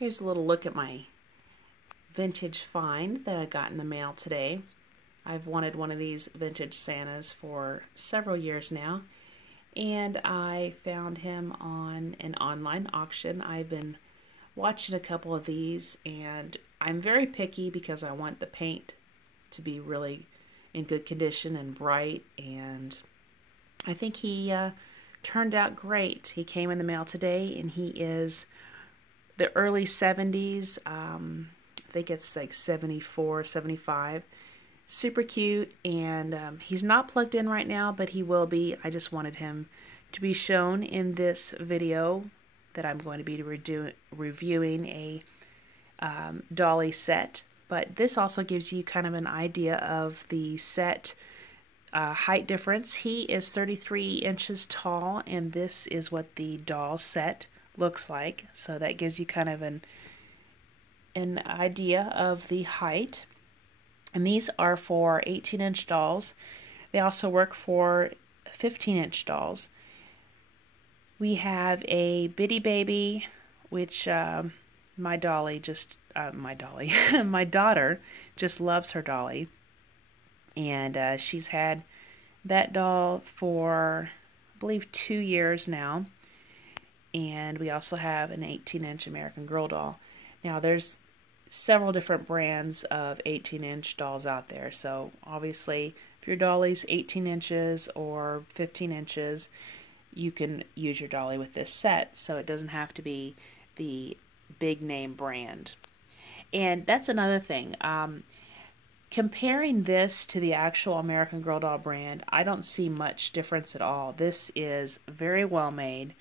Here's a little look at my vintage find that I got in the mail today. I've wanted one of these vintage Santas for several years now, and I found him on an online auction. I've been watching a couple of these, and I'm very picky because I want the paint to be really in good condition and bright, and I think he turned out great. He came in the mail today, and he is the early 70s. I think it's like 74, 75. Super cute, and he's not plugged in right now, but he will be. I just wanted him to be shown in this video that I'm going to be reviewing a dolly set. But this also gives you kind of an idea of the set height difference. He is 33 inches tall, and this is what the doll set looks like. So that gives you kind of an idea of the height. And these are for 18-inch dolls. They also work for 15-inch dolls. We have a bitty baby, which my daughter just loves her dolly. And she's had that doll for, I believe, 2 years now. And we also have an 18-inch American Girl doll. Now, there's several different brands of 18-inch dolls out there. So, obviously, if your dolly's 18 inches or 15 inches, you can use your dolly with this set. So, it doesn't have to be the big name brand. And that's another thing. Comparing this to the actual American Girl doll brand, I don't see much difference at all. This is very well made,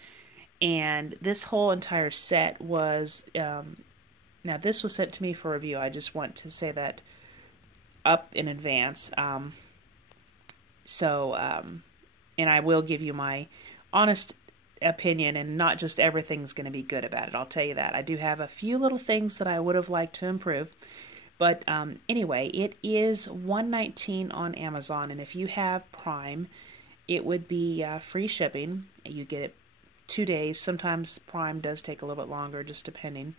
and this whole entire set was, now this was sent to me for review. I just want to say that up in advance. And I will give you my honest opinion, and not just everything's going to be good about it. I'll tell you that. I do have a few little things that I would have liked to improve. But anyway, it is $1.19 on Amazon, and if you have Prime, it would be free shipping. You get it 2 days. Sometimes Prime does take a little bit longer, just depending.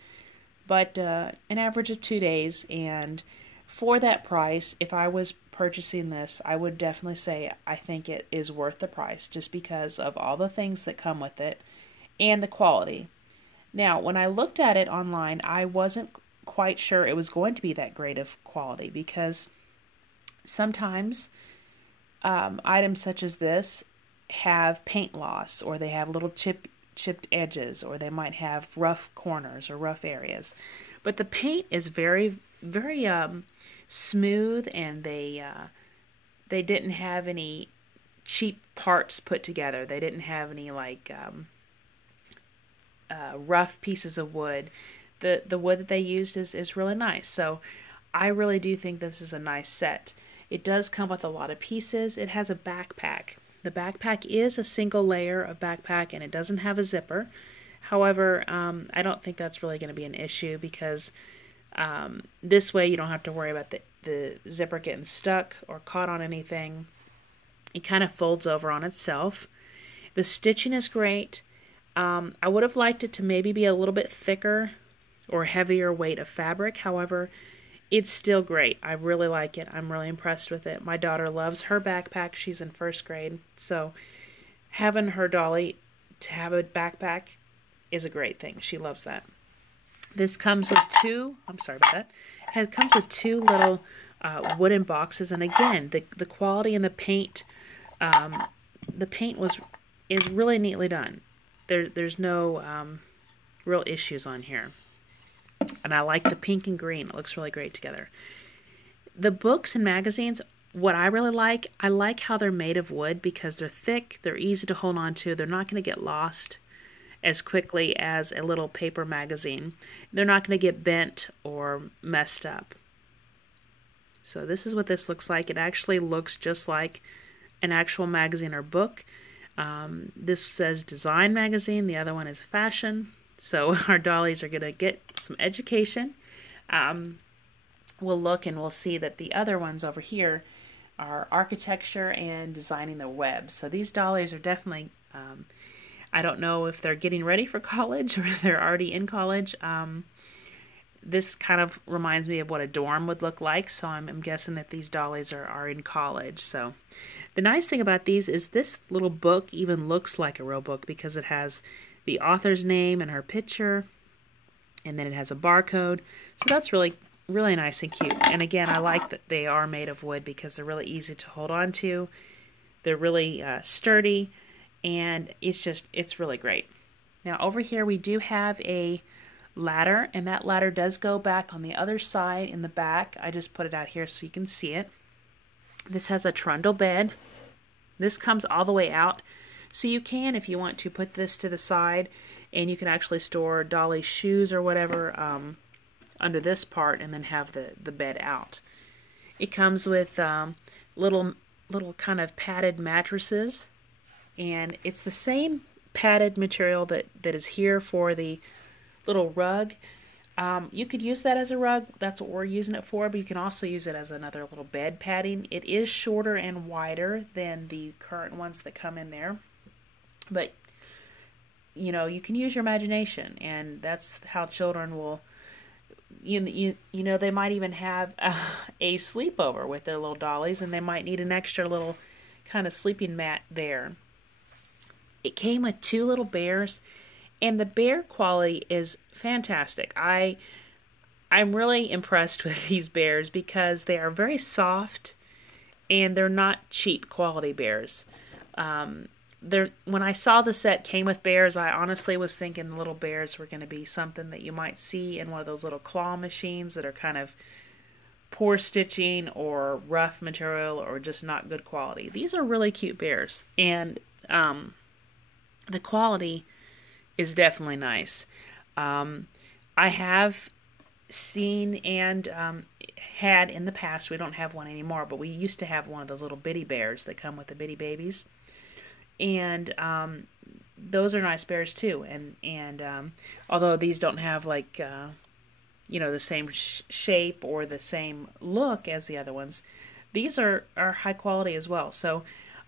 But an average of 2 days, and for that price, if I was purchasing this, I would definitely say I think it is worth the price, just because of all the things that come with it and the quality. Now, when I looked at it online, I wasn't quite sure it was going to be that great of quality, because sometimes items such as this have paint loss, or they have little chipped edges, or they might have rough corners or rough areas. But the paint is very, very smooth, and they didn't have any cheap parts put together. They didn't have any like rough pieces of wood. The wood that they used is really nice. So I really do think this is a nice set. It does come with a lot of pieces. It has a backpack. The backpack is a single layer of backpack, and it doesn't have a zipper. However, I don't think that's really going to be an issue, because this way you don't have to worry about the zipper getting stuck or caught on anything. It kind of folds over on itself. The stitching is great. I would have liked it to maybe be a little bit thicker or heavier weight of fabric. However, it's still great. I really like it. I'm really impressed with it. My daughter loves her backpack. She's in 1st grade. So having her dolly to have a backpack is a great thing. She loves that. This comes with two, I'm sorry about that. It comes with 2 little wooden boxes. And again, the quality and the paint is really neatly done. There's no real issues on here. And I like the pink and green. It looks really great together. The books and magazines, what I really like, I like how they're made of wood, because they're thick, they're easy to hold on to, they're not going to get lost as quickly as a little paper magazine. They're not going to get bent or messed up. So this is what this looks like. It actually looks just like an actual magazine or book. This says Design Magazine. The other one is Fashion. So our dollies are going to get some education. We'll look and we'll see that the other ones over here are Architecture and Designing the Web. So these dollies are definitely, I don't know if they're getting ready for college or they're already in college. This kind of reminds me of what a dorm would look like, so I'm guessing that these dollies are in college. So the nice thing about these is this little book even looks like a real book because it has the author's name and her picture, and then it has a barcode. So that's really, really nice and cute. And again, I like that they are made of wood because they're really easy to hold on to. They're really sturdy, and it's really great. Now over here we do have a ladder, and that ladder does go back on the other side in the back. I just put it out here so you can see it. This has a trundle bed. This comes all the way out, so you can, if you want to, put this to the side, and you can actually store Dolly's shoes or whatever under this part, and then have the bed out. It comes with little kind of padded mattresses, and it's the same padded material that is here for the little rug. You could use that as a rug. That's what we're using it for, but you can also use it as another little bed padding. It is shorter and wider than the current ones that come in there, but you know, you can use your imagination, and that's how children will, you know, they might even have a sleepover with their little dollies, and they might need an extra little kind of sleeping mat there. It came with 2 little bears, and the bear quality is fantastic. I'm really impressed with these bears because they are very soft, and they're not cheap quality bears. When I saw the set came with bears, I honestly was thinking the little bears were going to be something that you might see in one of those little claw machines that are kind of poor stitching or rough material or just not good quality. These are really cute bears, and the quality is definitely nice. I have seen and had in the past, we don't have one anymore, but we used to have one of those little bitty bears that come with the bitty babies. And those are nice bears too. And although these don't have like, you know, the same shape or the same look as the other ones, these are high quality as well. So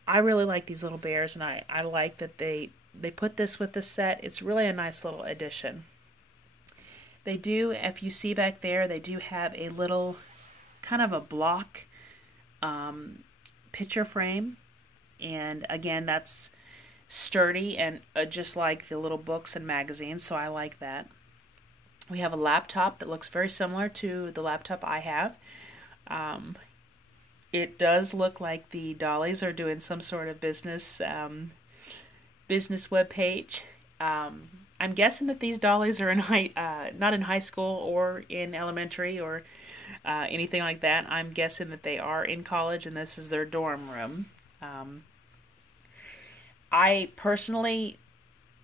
I really like these little bears, and I like that they put this with the set. It's really a nice little addition. They do, if you see back there, they do have a little kind of a block picture frame. And again, that's sturdy and just like the little books and magazines, so I like that. We have a laptop that looks very similar to the laptop I have. It does look like the dollies are doing some sort of business web page. I'm guessing that these dollies are not in high school or in elementary or anything like that. I'm guessing that they are in college, and this is their dorm room. I personally,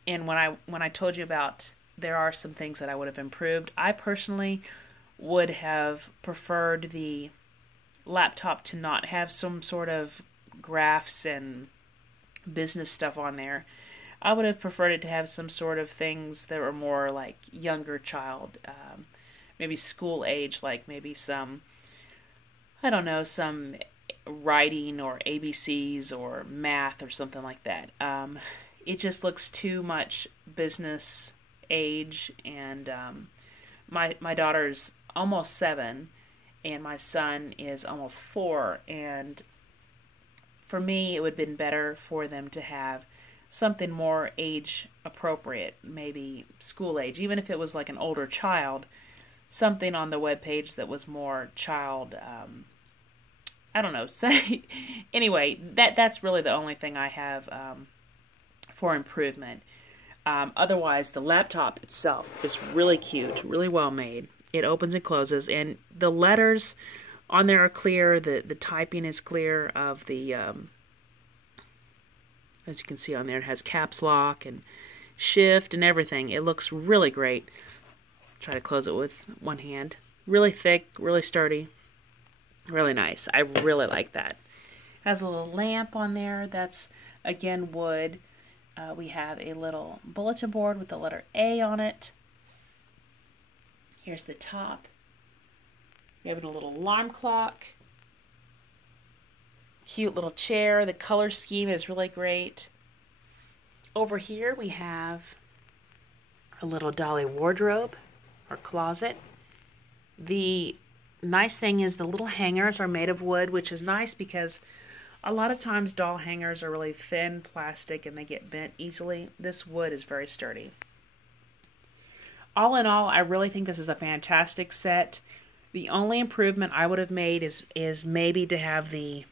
and when I told you about there are some things that I would have improved, I personally would have preferred the laptop to not have some sort of graphs and business stuff on there. I would have preferred it to have some sort of things that were more like younger child, maybe school age, like maybe some, I don't know, some writing or ABCs or math or something like that. It just looks too much business age, and my daughter's almost 7 and my son is almost 4, and for me it would have been better for them to have something more age appropriate, maybe school age, even if it was like an older child, something on the web page that was more child, I don't know, say, anyway, that's really the only thing I have for improvement. Otherwise, the laptop itself is really cute, really well made. It opens and closes, and the letters on there are clear. The typing is clear of the, as you can see on there, it has caps lock and shift and everything. It looks really great. Try to close it with one hand. Really thick, really sturdy, really nice. I really like that. Has a little lamp on there. That's, again, wood. We have a little bulletin board with the letter A on it. Here's the top. We have a little alarm clock. Cute little chair. The color scheme is really great. Over here we have a little dolly wardrobe or closet. The nice thing is the little hangers are made of wood, which is nice because a lot of times doll hangers are really thin plastic and they get bent easily. This wood is very sturdy. All in all, I really think this is a fantastic set. The only improvement I would have made is maybe to have the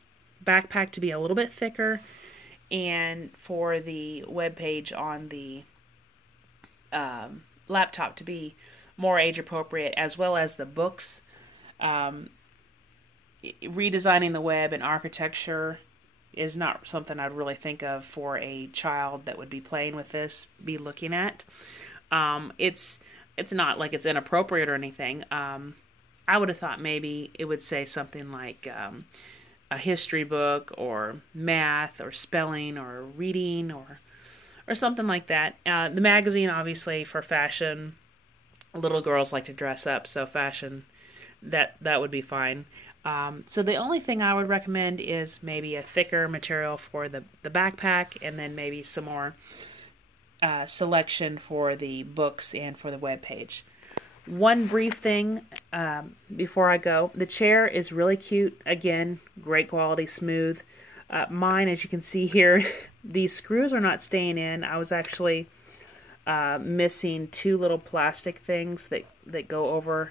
backpack to be a little bit thicker, and for the web page on the laptop to be more age appropriate, as well as the books. Redesigning the web and architecture is not something I'd really think of for a child that would be playing with this, be looking at. It's not like it's inappropriate or anything. I would have thought maybe it would say something like a history book or math or spelling or reading or something like that. The magazine, obviously, for fashion. Little girls like to dress up, so fashion, that would be fine. So the only thing I would recommend is maybe a thicker material for the backpack, and then maybe some more selection for the books and for the web page. One brief thing before I go. The chair is really cute. Again, great quality, smooth. Mine, as you can see here, these screws are not staying in. I was actually missing two little plastic things that go over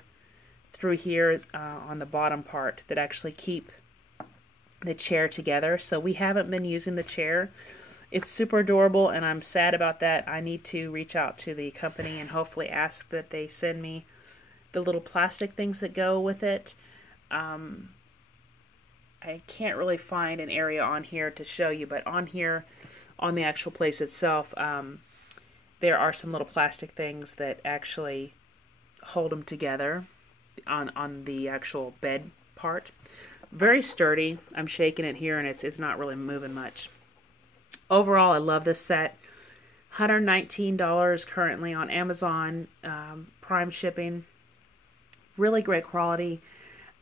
through here on the bottom part that actually keep the chair together. So we haven't been using the chair. It's super adorable, and I'm sad about that. I need to reach out to the company and hopefully ask that they send me the little plastic things that go with it. I can't really find an area on here to show you, but on here, on the actual place itself, there are some little plastic things that actually hold them together on the actual bed part. Very sturdy. I'm shaking it here, and it's not really moving much. Overall, I love this set. $119 currently on Amazon, Prime shipping. Really great quality.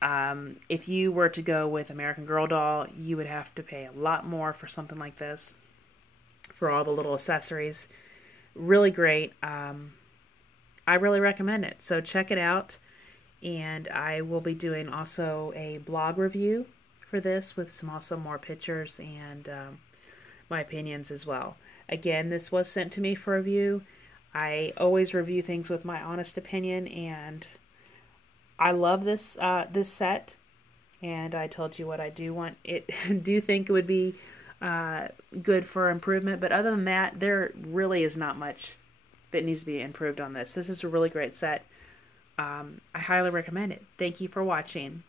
If you were to go with American Girl doll, you would have to pay a lot more for something like this, for all the little accessories. Really great. I really recommend it. So check it out. And I will be doing also a blog review for this with also more pictures and my opinions as well. Again, this was sent to me for review. I always review things with my honest opinion, and I love this this set. And I told you what I do want. Do think it would be good for improvement, but other than that, there really is not much that needs to be improved on this. This is a really great set. I highly recommend it. Thank you for watching.